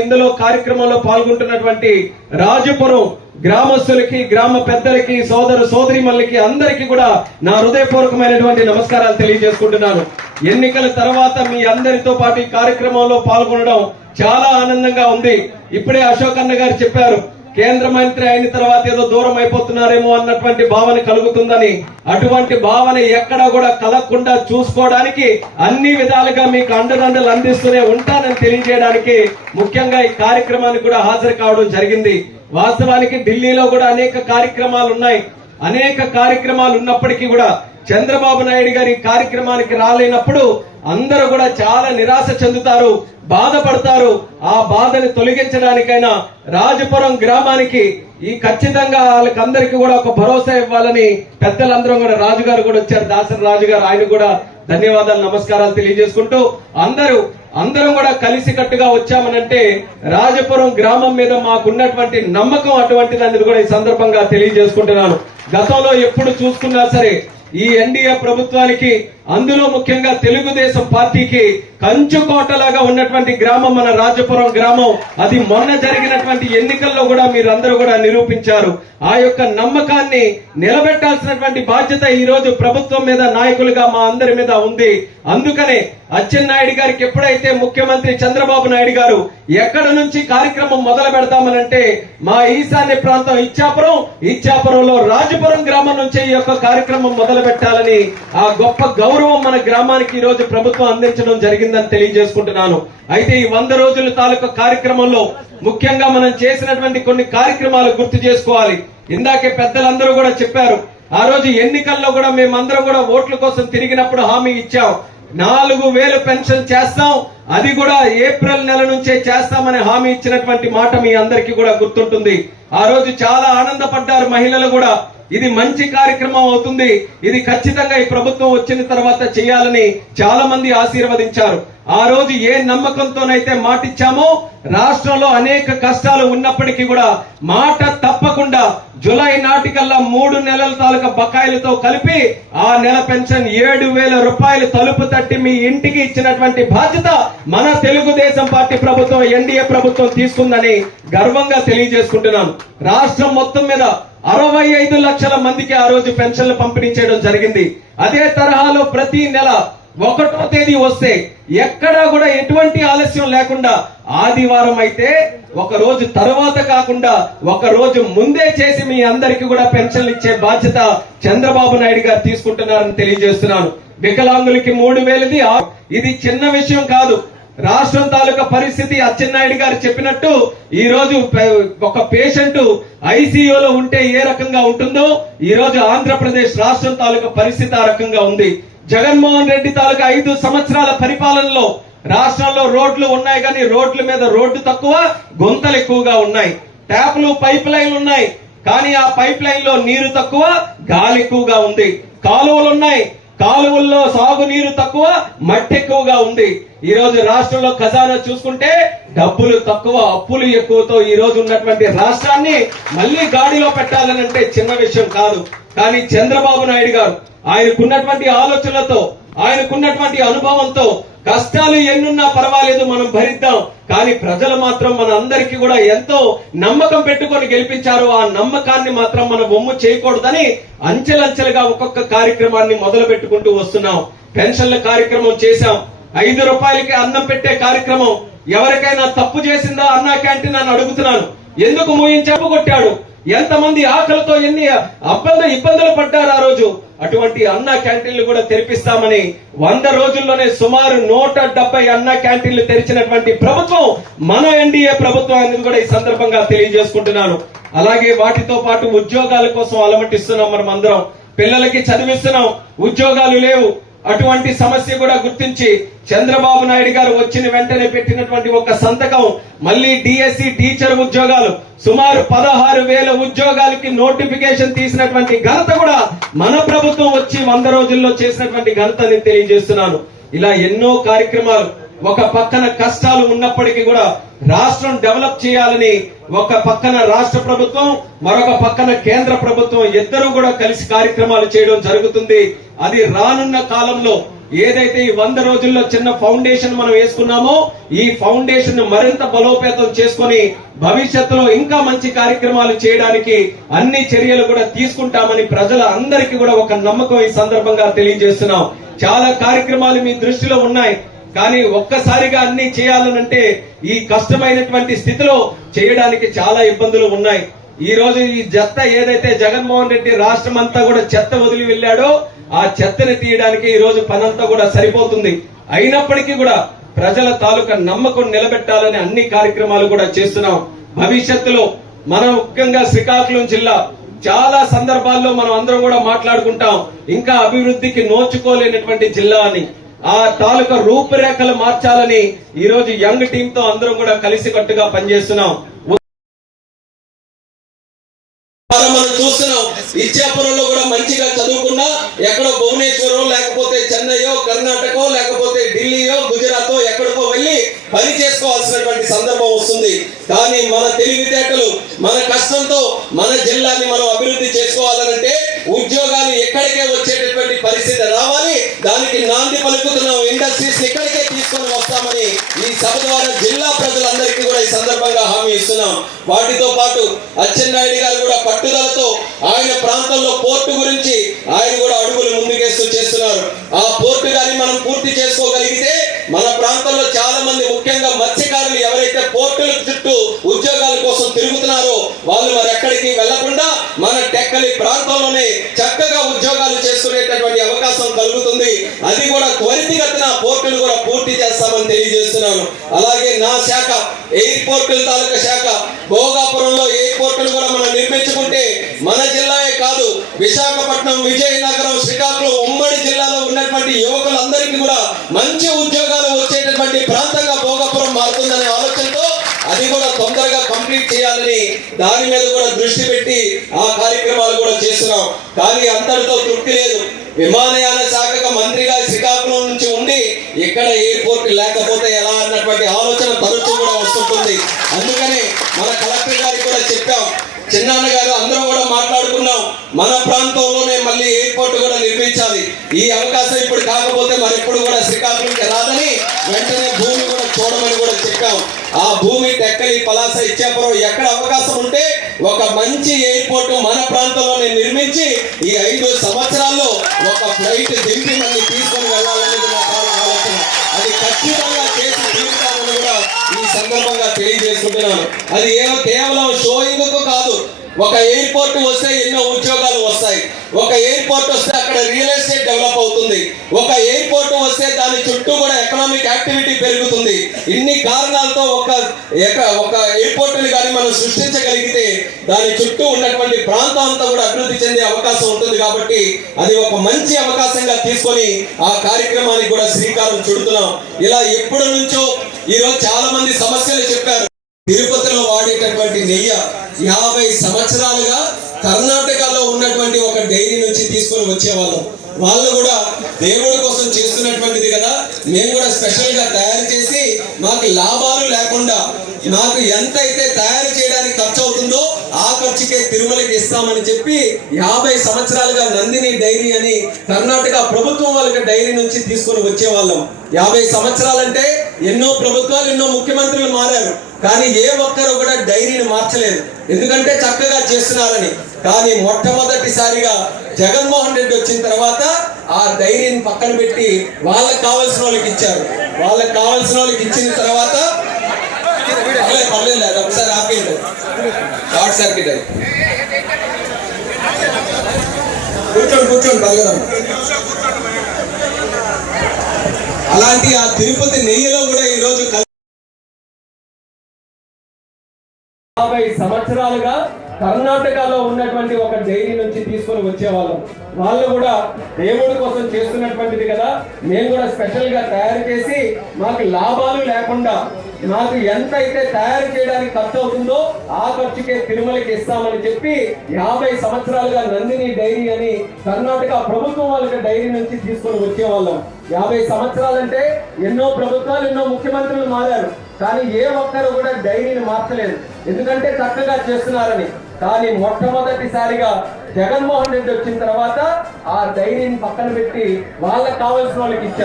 ఇందులో కార్యక్రమంలో పాల్గొంటున్నటువంటి రాజపురం గ్రామస్తులకి గ్రామ పెద్దలకి సోదరు సోదరిమల్లికి అందరికీ కూడా నా హృదయపూర్వకమైనటువంటి నమస్కారాలు తెలియజేసుకుంటున్నాను. ఎన్నికల తర్వాత మీ అందరితో పాటు ఈ కార్యక్రమంలో పాల్గొనడం చాలా ఆనందంగా ఉంది. ఇప్పుడే అశోక్ అన్న గారు చెప్పారు కేంద్ర మంత్రి అయిన తర్వాత ఏదో దూరం అయిపోతున్నారేమో అన్నటువంటి భావన కలుగుతుందని అటువంటి భావన ఎక్కడ కూడా కలగకుండా చూసుకోవడానికి అన్ని విధాలుగా మీకు అండదండలు అందిస్తూనే ఉంటానని తెలియజేయడానికి ముఖ్యంగా ఈ కార్యక్రమానికి కూడా హాజరు కావడం జరిగింది. వాస్తవానికి ఢిల్లీలో కూడా అనేక కార్యక్రమాలు ఉన్నాయి. అనేక కార్యక్రమాలు ఉన్నప్పటికీ కూడా చంద్రబాబు నాయుడు గారి కార్యక్రమానికి రాలేనప్పుడు అందరూ కూడా చాలా నిరాశ చెందుతారు. బాధపడతారు. ఆ బాధని తొలగించడానికైనా రాజపురం గ్రామానికి ఈ ఖచ్చితంగా వాళ్ళకందరికీ కూడా ఒక భరోసా ఇవ్వాలని పెద్దలందరం కూడా రాజుగారు కూడా వచ్చారు. దాసరి రాజు గారు ఆయన కూడా ధన్యవాదాలు నమస్కారాలు తెలియజేసుకుంటూ అందరూ అందరం కూడా కలిసి కట్టుగా వచ్చామనంటే రాజపురం గ్రామం మీద మాకున్నటువంటి నమ్మకం అటువంటిది అనేది కూడా ఈ సందర్భంగా తెలియజేసుకుంటున్నాను. గతంలో ఎప్పుడు చూసుకున్నా సరే ఈ ఎన్డీఏ ప్రభుత్వానికి అందులో ముఖ్యంగా తెలుగుదేశం పార్టీకి కంచుకోటలాగా ఉన్నటువంటి గ్రామం మన రాజపురం గ్రామం. అది మొన్న జరిగినటువంటి ఎన్నికల్లో కూడా మీరందరూ కూడా నిరూపించారు. ఆ యొక్క నమ్మకాన్ని నిలబెట్టాల్సినటువంటి బాధ్యత ఈ రోజు ప్రభుత్వం మీద నాయకులుగా మా అందరి మీద ఉంది. అందుకనే అచ్చెన్నాయుడు గారికి ఎప్పుడైతే ముఖ్యమంత్రి చంద్రబాబు నాయుడు గారు ఎక్కడ నుంచి కార్యక్రమం మొదలు పెడతామనంటే మా ఈశాన్య ప్రాంతం ఇచ్చాపురం ఇచ్చాపురంలో రాజపురం గ్రామం నుంచి ఈ యొక్క కార్యక్రమం మొదలు పెట్టాలని ఆ గొప్ప గౌరవ మన గ్రామానికి ఈ రోజు ప్రభుత్వం అందించడం జరిగిందని తెలియజేసుకుంటున్నాను. అయితే ఈ వంద రోజుల తాలూకా కార్యక్రమంలో ముఖ్యంగా మనం చేసినటువంటి కొన్ని కార్యక్రమాలు గుర్తు చేసుకోవాలి. ఇందాకే పెద్దలందరూ కూడా చెప్పారు. ఆ రోజు ఎన్నికల్లో కూడా మేమందరం కూడా ఓట్ల కోసం తిరిగినప్పుడు హామీ ఇచ్చాం. నాలుగు వేలు పెన్షన్ చేస్తాం. అది కూడా ఏప్రిల్ నెల నుంచే చేస్తామని హామీ ఇచ్చినటువంటి మాట మీ అందరికీ కూడా గుర్తుంటుంది. ఆ రోజు చాలా ఆనందపడ్డారు మహిళలు కూడా. ఇది మంచి కార్యక్రమం అవుతుంది. ఇది ఖచ్చితంగా ఈ ప్రభుత్వం వచ్చిన తర్వాత చేయాలని చాలా మంది ఆశీర్వదించారు. ఆ రోజు ఏ నమ్మకంతోనైతే మాటిచ్చామో రాష్ట్రంలో అనేక కష్టాలు ఉన్నప్పటికీ కూడా మాట తప్పకుండా జులై నాటికల్లా మూడు నెలల తాలూకా బకాయిలతో కలిపి ఆ నెల పెన్షన్ ఏడు వేల రూపాయలు తలుపు తట్టి మీ ఇంటికి ఇచ్చినటువంటి బాధ్యత మన తెలుగుదేశం పార్టీ ప్రభుత్వం ఎన్డీఏ ప్రభుత్వం తీసుకుందని గర్వంగా తెలియజేసుకుంటున్నాను. రాష్ట్రం మొత్తం మీద అరవై ఐదు లక్షల మందికి ఆ రోజు పెన్షన్లు పంపిణీ చేయడం జరిగింది. అదే తరహాలో ప్రతి నెల ఒకటో తేదీ వస్తే ఎక్కడా కూడా ఎటువంటి ఆలస్యం లేకుండా ఆదివారం అయితే ఒక రోజు తర్వాత కాకుండా ఒక రోజు ముందే చేసి మీ అందరికీ కూడా పెన్షన్లు ఇచ్చే బాధ్యత చంద్రబాబు నాయుడు గారు తీసుకుంటున్నారని తెలియజేస్తున్నాను. వికలాంగులకి మూడు వేలది ఇది చిన్న విషయం కాదు. రాష్ట్రం తాలూకా పరిస్థితి అచ్చెన్నాయుడు గారు చెప్పినట్టు ఈ రోజు పే- ఒక పేషెంట్ ఐసీయూలో ఉంటే ఏ రకంగా ఉంటుందో ఈ రోజు ఆంధ్రప్రదేశ్ రాష్ట్రం తాలూకా పరిస్థితి ఆ రకంగా ఉంది. జగన్మోహన్ రెడ్డి తాలూకా ఐదు సంవత్సరాల పరిపాలనలో రాష్ట్రంలో రోడ్లు ఉన్నాయి కానీ రోడ్ల మీద రోడ్డు తక్కువ గుంతలు ఎక్కువగా ఉన్నాయి. ట్యాప్లు పైప్ లైన్లు ఉన్నాయి కానీ ఆ పైప్ లైన్లో నీరు తక్కువ గాలి ఎక్కువగా ఉంది. కాలువలు ఉన్నాయి కాలువల్లో సాగునీరు తక్కువ మట్టి ఎక్కువగా ఉంది. ఈ రోజు రాష్ట్రంలో ఖజానా చూసుకుంటే డబ్బులు తక్కువ అప్పులు ఎక్కువతో ఈ రోజు ఉన్నటువంటి రాష్ట్రాన్ని మళ్ళీ గాడిలో పెట్టాలనంటే చిన్న విషయం కాదు. కానీ చంద్రబాబు నాయుడు గారు ఆయనకున్నటువంటి ఆలోచనలతో ఆయనకున్నటువంటి అనుభవంతో కష్టాలు ఎన్నున్నా పర్వాలేదు మనం భరిద్దాం. కానీ ప్రజలు మాత్రం మన అందరికీ కూడా ఎంతో నమ్మకం పెట్టుకొని గెలిపించారు. ఆ నమ్మకాన్ని మాత్రం మనం ఒమ్ము చేయకూడదని అంచెలంచెలుగా ఒక్కొక్క కార్యక్రమాన్ని మొదలు పెట్టుకుంటూ వస్తున్నాం. పెన్షన్ల కార్యక్రమం చేశాం. ఐదు రూపాయలకి అన్నం పెట్టే కార్యక్రమం ఎవరికైనా తప్పు చేసిందా? అన్నా క్యాంటీన్ అని అడుగుతున్నాను. ఎందుకు మూయించాపు కొట్టాడు. ఎంతమంది ఆకలితో ఎన్ని అబ్బంది ఇబ్బందులు పడ్డారు ఆ రోజు? అటువంటి అన్న క్యాంటీన్లు కూడా తెరిపిస్తామని వంద రోజుల్లోనే సుమారు నూట డెబ్బై అన్న క్యాంటీన్లు తెరిచినటువంటి ప్రభుత్వం మన ఎన్డీఏ ప్రభుత్వం అనేది కూడా ఈ సందర్భంగా తెలియజేసుకుంటున్నాను. అలాగే వాటితో పాటు ఉద్యోగాల కోసం అలమటిస్తున్నాం మనం అందరం. పిల్లలకి చదివిస్తున్నాం ఉద్యోగాలు లేవు. అటువంటి సమస్య కూడా గుర్తించి చంద్రబాబు నాయుడు గారు వచ్చిన వెంటనే పెట్టినటువంటి ఒక సంతకం మళ్ళీ డిఎస్సి టీచర్ ఉద్యోగాలు సుమారు పదహారు వేల ఉద్యోగాలకి నోటిఫికేషన్ తీసినటువంటి ఘనత కూడా మన ప్రభుత్వం వచ్చి వంద రోజుల్లో చేసినటువంటి ఘనత నేను తెలియజేస్తున్నాను. ఇలా ఎన్నో కార్యక్రమాలు ఒక పక్కన కష్టాలు ఉన్నప్పటికీ కూడా రాష్ట్రం డెవలప్ చేయాలని ఒక పక్కన రాష్ట్ర ప్రభుత్వం మరొక పక్కన కేంద్ర ప్రభుత్వం ఇద్దరు కూడా కలిసి కార్యక్రమాలు చేయడం జరుగుతుంది. అది రానున్న కాలంలో ఏదైతే ఈ వంద రోజుల్లో చిన్న ఫౌండేషన్ మనం వేసుకున్నామో ఈ ఫౌండేషన్ మరింత బలోపేతం చేసుకొని భవిష్యత్తులో ఇంకా మంచి కార్యక్రమాలు చేయడానికి అన్ని చర్యలు కూడా తీసుకుంటామని ప్రజల అందరికీ కూడా ఒక నమ్మకం ఈ సందర్భంగా తెలియజేస్తున్నాం. చాలా కార్యక్రమాలు మీ దృష్టిలో ఉన్నాయి కానీ ఒక్కసారిగా అన్ని చేయాలనంటే ఈ కష్టమైనటువంటి స్థితిలో చేయడానికి చాలా ఇబ్బందులు ఉన్నాయి. ఈ రోజు ఈ చెత్త ఏదైతే జగన్మోహన్ రెడ్డి రాష్ట్రం అంతా కూడా చెత్త వదిలి వెళ్ళాడో ఆ చెత్తని తీయడానికి ఈ రోజు పనంతా కూడా సరిపోతుంది. అయినప్పటికీ కూడా ప్రజల తాలూకా నమ్మకం నిలబెట్టాలని అన్ని కార్యక్రమాలు కూడా చేస్తున్నాం. భవిష్యత్తులో మనం ముఖ్యంగా శ్రీకాకుళం జిల్లా చాలా సందర్భాల్లో మనం అందరం కూడా మాట్లాడుకుంటాం. ఇంకా అభివృద్ధికి నోచుకోలేనటువంటి జిల్లా అని. ఆ తాలూకా రూపురేఖలు మార్చాలని ఈ రోజు యంగ్ టీమ్తో అందరం కూడా కలిసికట్టుగా పనిచేస్తున్నాం. మనం మనం చూస్తున్నాం ఇచ్చాపురంలో కూడా మంచిగా ఎక్కడో భువనేశ్వరం లేకపోతే చెన్నైయో కర్ణాటకో లేకపోతే ఢిల్లీయో గుజరాతో ఎక్కడికో వెళ్ళి పని చేసుకోవాల్సినటువంటి సందర్భం వస్తుంది. కానీ మన తెలివితేటలు మన కష్టంతో మన జిల్లాని మనం అభివృద్ధి చేసుకోవాలనంటే ఉద్యోగాలు ఎక్కడికే వచ్చేటటువంటి పరిస్థితి రావాలి. దానికి నాంది పలుకుతున్నాం ఇండస్ట్రీస్ ఎక్కడికే తీసుకొని వస్తామని ఈ సభ ద్వారా జిల్లా ప్రజలందరికీ కూడా ఈ సందర్భంగా హామీ ఇస్తున్నాం. వాటితో పాటు అచ్చెన్నాయుడు గారు కూడా పట్టుదలతో ఆయన ప్రాంతంలో పోర్టు గురించి ఆయన కూడా అడుగులు ముందుకేస్తూ చేస్తున్నారు. ఆ పోర్టు కానీ మనం పూర్తి చేసుకోగలిగితే మన ప్రాంతంలో చాలా మంది ముఖ్యంగా మత్స్యకారులు ఎవరైతే పోర్టుల చుట్టూ ఉద్యోగాల కోసం తిరుగుతున్నారో వాళ్ళు మరి ఎక్కడికి వెళ్ళకుండా మన టెక్కలి ప్రాంతంలోనే చక్కగా ఉద్యోగాలు చేసుకునేటటువంటి అవకాశం కలుగుతుంది అది కూడా త్వరితగతిన పోర్టులు కూడా పూర్తి చేస్తామని తెలియజేస్తున్నాను అలాగే నా శాఖ ఎయిర్పోర్టుల తాలూకా శాఖ భోగాపురంలో ఎయిర్పోర్టులు కూడా మనం నిర్మించుకుంటే మన జిల్లాయే కాదు విశాఖపట్నం విజయనగరం శ్రీకాకుళం ఉమ్మడి జిల్లాలో ఉన్నటువంటి యువకులందరికీ కూడా మంచి ఉద్యోగాలు వచ్చేటటువంటి ప్రాంతంగా భోగాపురం మారుతుందనే ఆలోచనతో అది కూడా తొందరగా కంప్లీట్ చేయాలని దాని మీద కూడా దృష్టి పెట్టి ఆ కార్యక్రమాలు కూడా చేస్తున్నాం. కానీ అంతటితో తృప్తి లేదు. విమానయాన శాఖగా మంత్రిగా శ్రీకాకుళం నుంచి ఎక్కడ ఎయిర్పోర్ట్ లేకపోతే ఎలా అన్నటువంటి ఆలోచన తరచూ కూడా వస్తుంటుంది. అందుకని మన కలెక్టర్ గారికి కూడా చెప్పాం. చిన్నాన్న గారు అందరం కూడా మాట్లాడుకున్నాం. మన ప్రాంతంలోనే మళ్ళీ ఎయిర్పోర్ట్ కూడా నిర్మించాలి. ఈ అవకాశం ఇప్పుడు కాకపోతే మరి ఎప్పుడు కూడా శ్రీకాకుళంకి రాదని వెంటనే భూమి కూడా చూడమని కూడా చెప్పాం. ఆ భూమి టెక్కలి పలాస ఇచ్చాపురం ఎక్కడ అవకాశం ఉంటే ఒక మంచి ఎయిర్పోర్ట్ మన ప్రాంతంలోనే నిర్మించి ఈ ఐదు సంవత్సరాల్లో ఒక ఫ్లైట్ దింపి మళ్ళీ తీసుకొని వెళ్ళాలనేది ఈ సందర్భంగా తెలియజేసుకుంటున్నాను. అది ఏ కేవలం షోయింగ్కు కాదు ఒక ఎయిర్పోర్ట్ వస్తే ఎన్నో ఉద్యోగాలు వస్తాయి. ఒక ఎయిర్పోర్ట్ వస్తే అక్కడ రియల్ ఎస్టేట్ డెవలప్ అవుతుంది. ఒక ఎయిర్పోర్ట్ వస్తే దాని చుట్టూ కూడా ఎకనామిక్ యాక్టివిటీ పెరుగుతుంది. ఇన్ని కారణాలతో ఒక ఎక- ఒక ఎయిర్పోర్ట్ని కానీ మనం సృష్టించగలిగితే దాని చుట్టూ ఉన్నటువంటి ప్రాంతం అంతా కూడా అభివృద్ధి చెందే అవకాశం ఉంటుంది కాబట్టి అది ఒక మంచి అవకాశంగా తీసుకొని ఆ కార్యక్రమానికి కూడా శ్రీకారం చుడుతున్నాం. ఇలా ఎప్పటి నుంచో ఈరోజు చాలా మంది సమస్యలు చెప్పారు. తిరుపతిలో వాడేటటువంటి నెయ్య యాభై సంవత్సరాలుగా కర్ణాటకలో ఉన్నటువంటి ఒక డైరీ నుంచి తీసుకొని వచ్చేవాళ్ళం. వాళ్ళు కూడా దేవుడి కోసం చేస్తున్నటువంటిది కదా. మేము కూడా స్పెషల్గా తయారు చేసి మాకు లాభాలు లేకుండా నాకు ఎంతైతే తయారు చేయడానికి ఖర్చు అవుతుందో ఆ ఖర్చుకే తిరుమలకి ఇస్తామని చెప్పి యాభై సంవత్సరాలుగా నందిని డైరీ అని కర్ణాటక ప్రభుత్వం వాళ్ళకి డైరీ నుంచి తీసుకొని వచ్చేవాళ్ళం. యాభై సంవత్సరాలంటే ఎన్నో ప్రభుత్వాలు ఎన్నో ముఖ్యమంత్రులు మారారు. కానీ ఏ ఒక్కరు కూడా డైరీని మార్చలేదు. ఎందుకంటే చక్కగా చేస్తున్నారని. కానీ మొట్టమొదటిసారిగా జగన్మోహన్ రెడ్డి వచ్చిన తర్వాత ఆ డైరీని పక్కన పెట్టి వాళ్ళకి కావాల్సిన వాళ్ళకి ఇచ్చారు. వాళ్ళకి కావాల్సిన వాళ్ళకి ఇచ్చిన తర్వాత షార్ట్ అది కూర్చోండి కూర్చోండి బలగదాం అలాంటి ఆ తిరుపతి నెయ్యిలో కూడా ఈరోజు యాభై సంవత్సరాలుగా కర్ణాటకలో ఉన్నటువంటి ఒక డైరీ నుంచి తీసుకొని వచ్చేవాళ్ళం. వాళ్ళు కూడా దేవుడి కోసం చేస్తున్నటువంటిది కదా. మేము కూడా స్పెషల్గా తయారు చేసి మాకు లాభాలు లేకుండా నాకు ఎంత అయితే తయారు చేయడానికి ఖర్చు అవుతుందో ఆ ఖర్చుకే తిరుమలకి ఇస్తామని చెప్పి యాభై సంవత్సరాలుగా నందిని డైరీ అని కర్ణాటక ప్రభుత్వం వాళ్ళకి డైరీ నుంచి తీసుకొని వచ్చేవాళ్ళం. యాభై సంవత్సరాలంటే ఎన్నో ప్రభుత్వాలు ఎన్నో ముఖ్యమంత్రులు మారారు. కానీ ఏ ఒక్కరు కూడా డైరీని మార్చలేదు. ఎందుకంటే చక్కగా చేస్తున్నారని. కానీ మొట్టమొదటిసారిగా జగన్మోహన్ రెడ్డి వచ్చిన తర్వాత ఆ ధైర్యం పక్కన పెట్టి వాళ్ళకి కావాల్సిన వాళ్ళకి ఇచ్చారు.